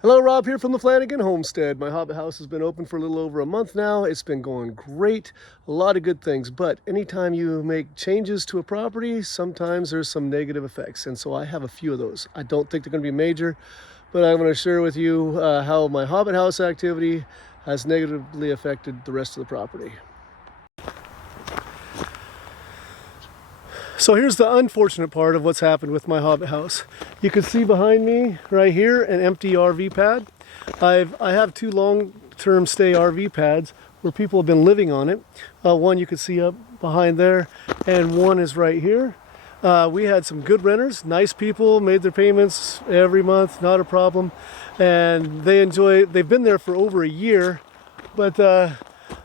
Hello, Rob here from the Flanagan Homestead. My Hobbit House has been open for a little over a month now. It's been going great, a lot of good things, but anytime you make changes to a property, sometimes there's some negative effects, and so I have a few of those. I don't think they're going to be major, but I'm going to share with you how my Hobbit House activity has negatively affected the rest of the property. So here's the unfortunate part of what's happened with my Hobbit House. You can see behind me right here an empty RV pad. I have two long-term stay RV pads where people have been living on it. One you can see up behind there, and one is right here. We had some good renters, nice people, made their payments every month, not a problem. And they've been there for over a year, but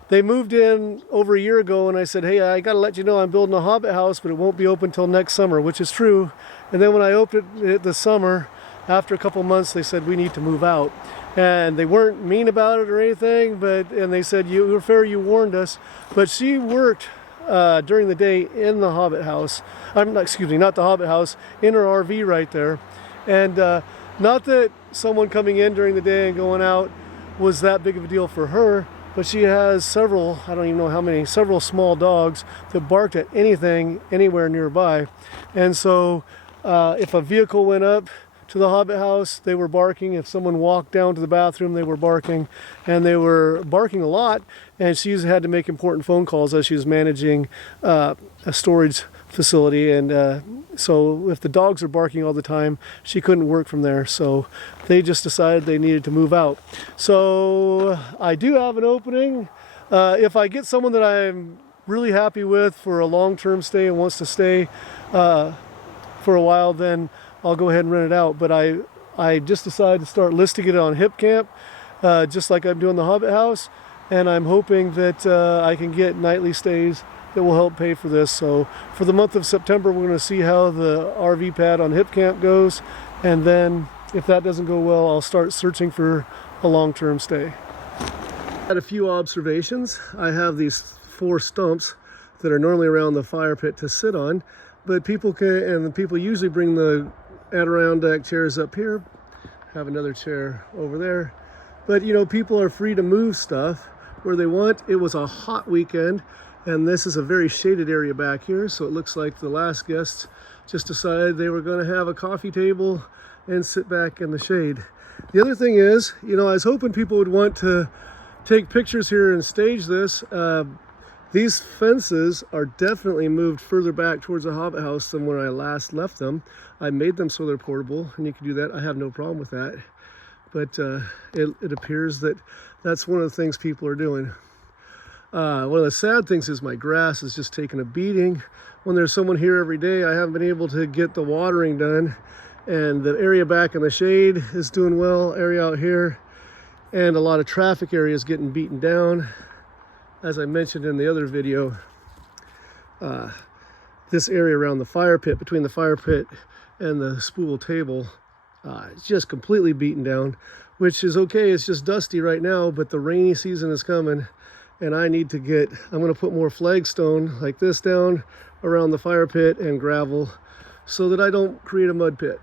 they moved in over a year ago, and I said, hey, I got to let you know I'm building a Hobbit House, but it won't be open until next summer, which is true. And then when I opened it this summer, after a couple months, they said, we need to move out. And they weren't mean about it or anything, and they said, you were fair, you warned us. But she worked during the day in the Hobbit House. Not the Hobbit House, in her RV right there. And not that someone coming in during the day and going out was that big of a deal for her, but she has several, I don't even know how many, several small dogs that barked at anything anywhere nearby. And so if a vehicle went up to the Hobbit House, they were barking. If someone walked down to the bathroom, they were barking. And they were barking a lot, and she's had to make important phone calls as she was managing a storage facility. And so if the dogs are barking all the time, she couldn't work from there. So they just decided they needed to move out. So I do have an opening. If I get someone that I'm really happy with for a long-term stay and wants to stay for a while, then I'll go ahead and rent it out. But I just decided to start listing it on hipcamp, just like I'm doing the Hobbit House. And I'm hoping that I can get nightly stays that will help pay for this. So for the month of September, we're going to see how the RV pad on hipcamp goes. And then if that doesn't go well, I'll start searching for a long-term stay. I had a few observations. I have these 4 stumps that are normally around the fire pit to sit on, but people usually bring the Adirondack chairs up here. Have another chair over there. But you know, people are free to move stuff where they want. It was a hot weekend, and this is a very shaded area back here, so it looks like the last guests just decided they were going to have a coffee table and sit back in the shade. The other thing is, you know, I was hoping people would want to take pictures here and stage this. These fences are definitely moved further back towards the Hobbit House than when I last left them. I made them so they're portable, and you can do that. I have no problem with that. But it appears that that's one of the things people are doing. One of the sad things is my grass is just taking a beating. When there's someone here every day, I haven't been able to get the watering done. And the area back in the shade is doing well, area out here. And a lot of traffic areas getting beaten down. As I mentioned in the other video, this area around the fire pit, between the fire pit and the spool table, it's just completely beaten down, which is okay. It's just dusty right now, but the rainy season is coming, and I'm going to put more flagstone like this down around the fire pit and gravel so that I don't create a mud pit.